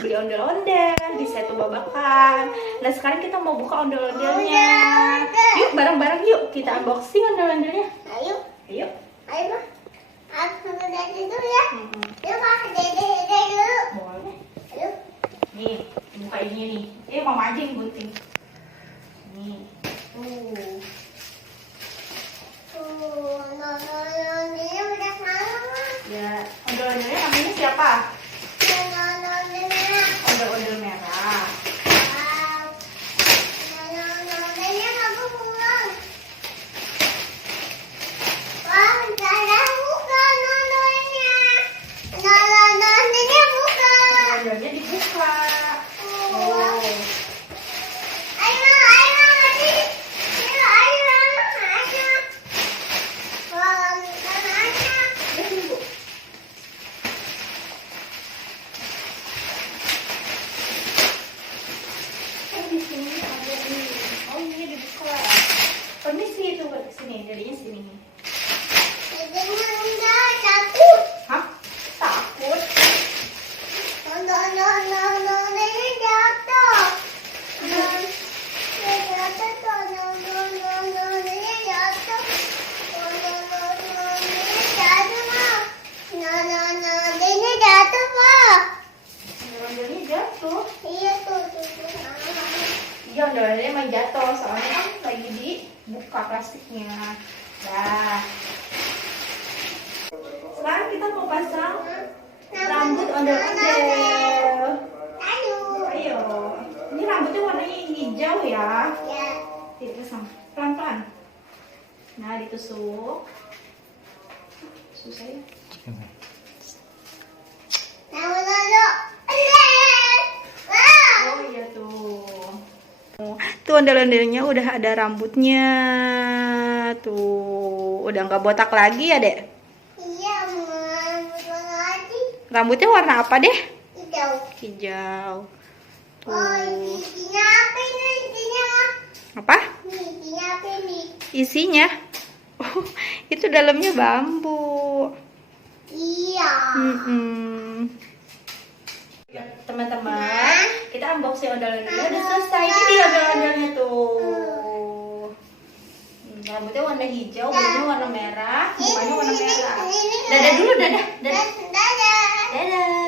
beli ondel-ondel di Setu Babakan. Nah sekarang kita mau buka ondel-ondelnya. Yuk bareng-bareng yuk kita unboxing ondel-ondelnya. Ayo. Ayo. Ayo mah. Aku dari dulu ya. Yuk mah, dede dulu. Boleh. Ayo. Nih buka ini nih. Mama aja yang gunting. Nih. Ondel-ondelnya udah malam mah. Ya ondel-ondelnya namanya siapa? Ondel-ondel merah. Ondel-ondel merah. Wow. Ondel-ondelnya kamu pulang. Wah, cara buka ondel-ondelnya. Ondel-ondelnya buka. Ondel-ondelnya dibuka. Wow. Ayo, ayo, ayo. Ayo, ayo. Wah, ayo. Ya tunggu. Di sini ada nih. Oh ini dibuka. Permisi tunggu di sini. Jadinya sini. Jadinya enggak takut. Hah? Takut? Ondel-ondelnya jatuh. Jatuh tuh, ondel-ondelnya jatuh. Ondel-ondelnya jatuh, Ma. Ondel-ondelnya jatuh, Ma. Ondel-ondelnya jatuh. Iya tuh. Iya ondel-ondelnya emang jatuh. Soalnya kan lagi dibuka plastiknya. Dah. Sekarang kita mau pasang rambut ondel-ondel. Ayo. Ayo. Ini rambutnya warnanya hijau ya. Ya. Dipasang pelan-pelan. Nah, ditusuk. Susah ya. Lalu. Wow. Oh iya tuh. Tuh ondel-ondelnya udah ada rambutnya. Tuh, udah nggak botak lagi ya, Dek? Iya, mau lagi. Rambutnya warna apa, deh? Hijau. Hijau. Oh, Tuh. isinya apa ini? Isinya. Apa? Isinya apa ini? Isinya? Oh, itu dalamnya bambu. Iya. Ya, teman-teman, kita unboxing ondel-ondelnya udah selesai. Ini dia ondel-ondelnya tuh. Rambutnya warna hijau, bajunya warna merah, mukanya warna merah. Dadah dulu, dadah. Dadah. Dadah. Dadah.